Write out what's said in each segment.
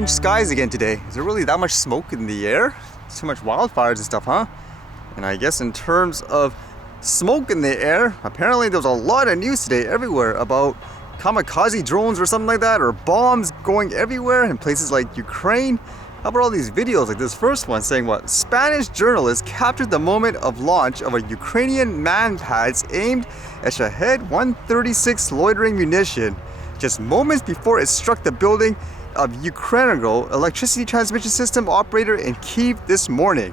orange skies again today. Is there really that much smoke in the air? Too much wildfires and stuff, huh? And I guess in terms of smoke in the air, apparently there was a lot of news today everywhere about kamikaze drones or something like that, or bombs going everywhere in places like Ukraine. How about all these videos like this first one saying what? Spanish journalists captured the moment of launch of a Ukrainian man-pads aimed at Shahed 136 loitering munition, just moments before it struck the building of Ukrenergo electricity transmission system operator in Kyiv this morning.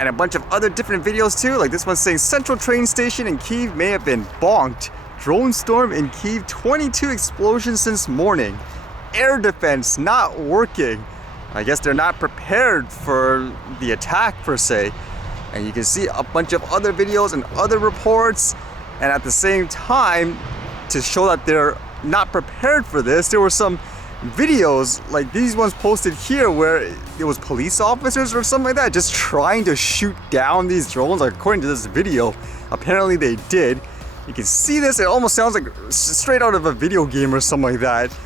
And a bunch of other different videos too, like this one saying central train station in Kyiv may have been bonked. Drone storm in Kyiv, 22 explosions since morning. Air defense not working. I guess they're not prepared for the attack per se. And you can see a bunch of other videos and other reports. And at the same time, to show that they're not prepared for this, there were some videos like these ones posted here where it was police officers or something like that just trying to shoot down these drones. Like, according to this video, apparently they did. You can see this, it almost sounds like straight out of a video game or something like that.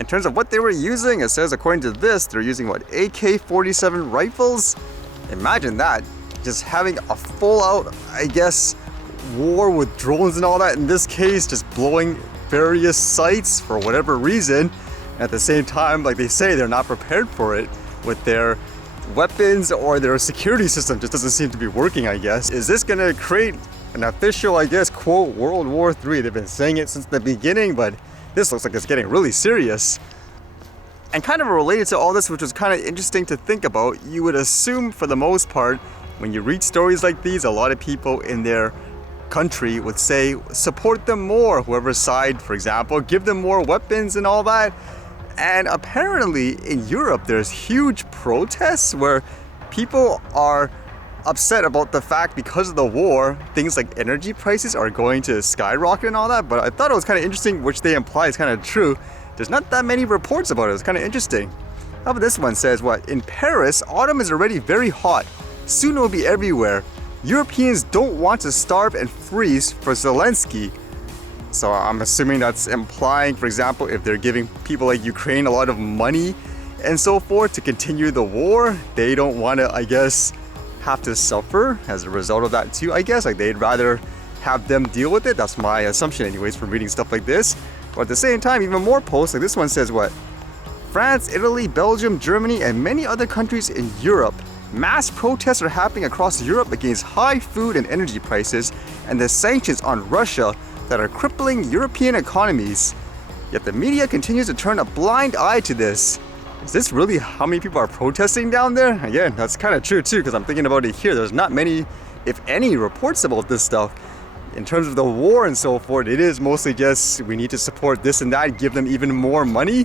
In terms of what they were using, it says according to this, they're using what, AK-47 rifles? Imagine that, just having a full out, I guess, war with drones and all that. In this case, just blowing various sites for whatever reason. At the same time, like they say, they're not prepared for it with their weapons, or their security system just doesn't seem to be working, I guess. Is this gonna create an official, I guess, quote, World War III? They've been saying it since the beginning, but this looks like it's getting really serious. And kind of related to all this, which was kind of interesting to think about, you would assume for the most part, when you read stories like these, a lot of people in their country would say, support them more, whoever's side, for example, give them more weapons and all that. And apparently in Europe, there's huge protests where people are upset about the fact because of the war, things like energy prices are going to skyrocket and all that. But I thought it was kind of interesting, which they imply is kind of true. There's not that many reports about it. It's kind of interesting. How about this one says what? In Paris, autumn is already very hot. Soon it will be everywhere. Europeans don't want to starve and freeze for Zelensky. So I'm assuming that's implying, for example, if they're giving people like Ukraine a lot of money and so forth to continue the war, they don't want to, I guess, have to suffer as a result of that too, I guess. Like, they'd rather have them deal with it. That's my assumption anyways from reading stuff like this. But at the same time, even more posts like this one says what? France, Italy, Belgium, Germany, and many other countries in Europe. Mass protests are happening across Europe against high food and energy prices and the sanctions on Russia that are crippling European economies. Yet the media continues to turn a blind eye to this. Is this really how many people are protesting down there? Again, that's kind of true too, because I'm thinking about it here. There's not many, if any, reports about this stuff. In terms of the war and so forth, it is mostly just we need to support this and that, give them even more money.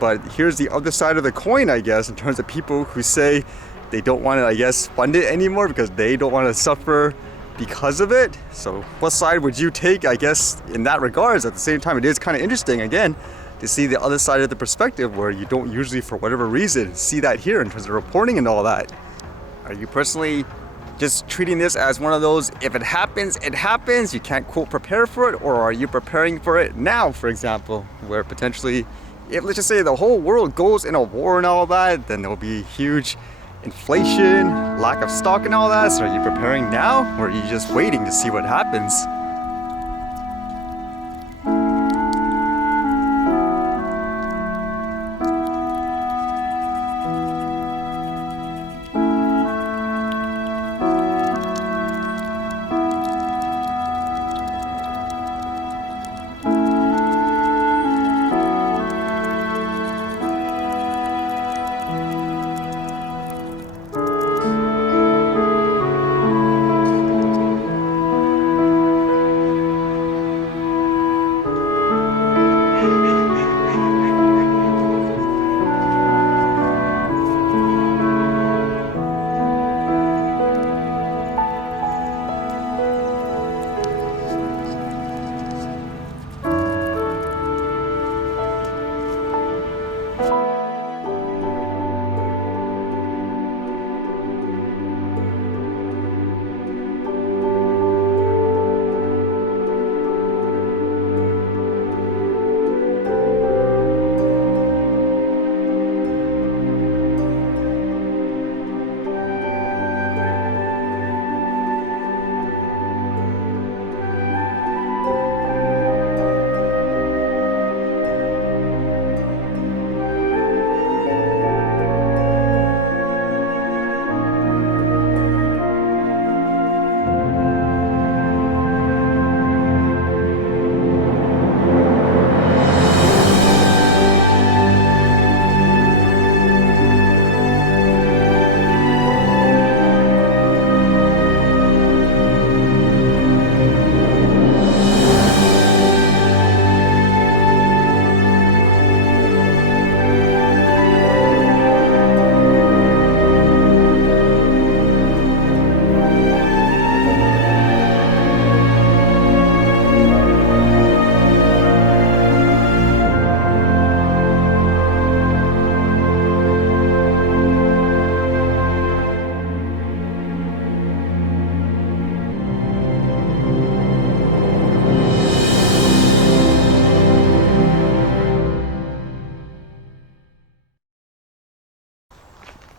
But here's the other side of the coin, I guess, in terms of people who say they don't want to, I guess, fund it anymore because they don't want to suffer because of it. So what side would you take, I guess, in that regards? At the same time, it is kind of interesting, again, to see the other side of the perspective where you don't usually, for whatever reason, see that here in terms of reporting and all that. Are you personally just treating this as one of those, if it happens, it happens, you can't quote prepare for it? Or are you preparing for it now, for example, where potentially, if let's just say the whole world goes in a war and all that, then there'll be huge inflation, lack of stock and all that. So are you preparing now, or are you just waiting to see what happens?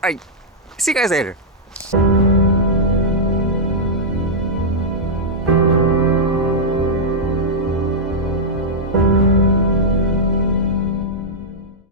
Alright, see you guys later.